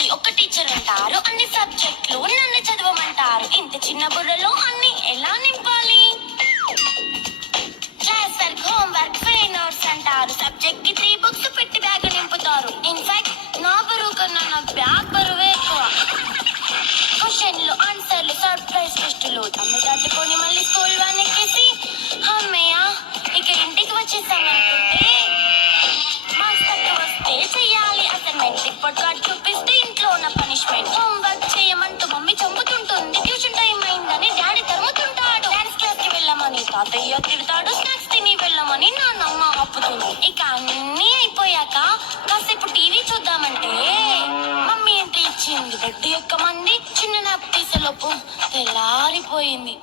కి ఒక టీచర్ అంటారు, అన్ని సబ్జెక్టులు నన్ను చదవమంటారు. ఇంత చిన్న బుర్రలో అన్ని ఎలా నింపాలి? Class work, home work, free notes అంటారు. సబ్జెక్ట్ కి 3 బుక్స్ పెట్టి బ్యాగ్ నింపుతారు. ఇన్ఫాక్ట్ నా బరువు కన్నా నా బ్యాగ్ బరువే ఎక్కువ. క్వశ్చన్లు, ఆన్సర్లు, సర్ప్రైజ్ టెస్టులు తమ్మి దాటుకొని మళ్ళీ స్కూల్ వ్యాన్ ఎక్కేసి అమ్మయ్య ఇక ఇంటికి వచ్చేసామనుకుంటే మాస్టర్ వస్తే చెయ్యాలి అసైన్మెంట్. రిపోర్ట్ కార్డ్ చూపిస్తే ఇంట్లో ఉన్న పనిష్మెంట్. హోంవర్క్ చేయమంటూ మమ్మీ చంపుతుంటుంది. ట్యూషన్ టైం అయిందని డాడీ తరుముతుంటాడు. డాన్స్ క్లాస్ కి వెళ్ళమని తాతయ్య తిడతాడు. స్నాక్స్ తిని వెళ్ళమని నాన్నమ్మ ఆపుతుంది. ఇక అన్నీ అయిపోయాక కాసేపు టీవీ చూద్దామంటే మమ్మీ ఎంట్రీ ఇచ్చింది. బెడ్ యొక్క మంది చిన్న నాప్ తీసేలోపు తెల్లారిపోయింది.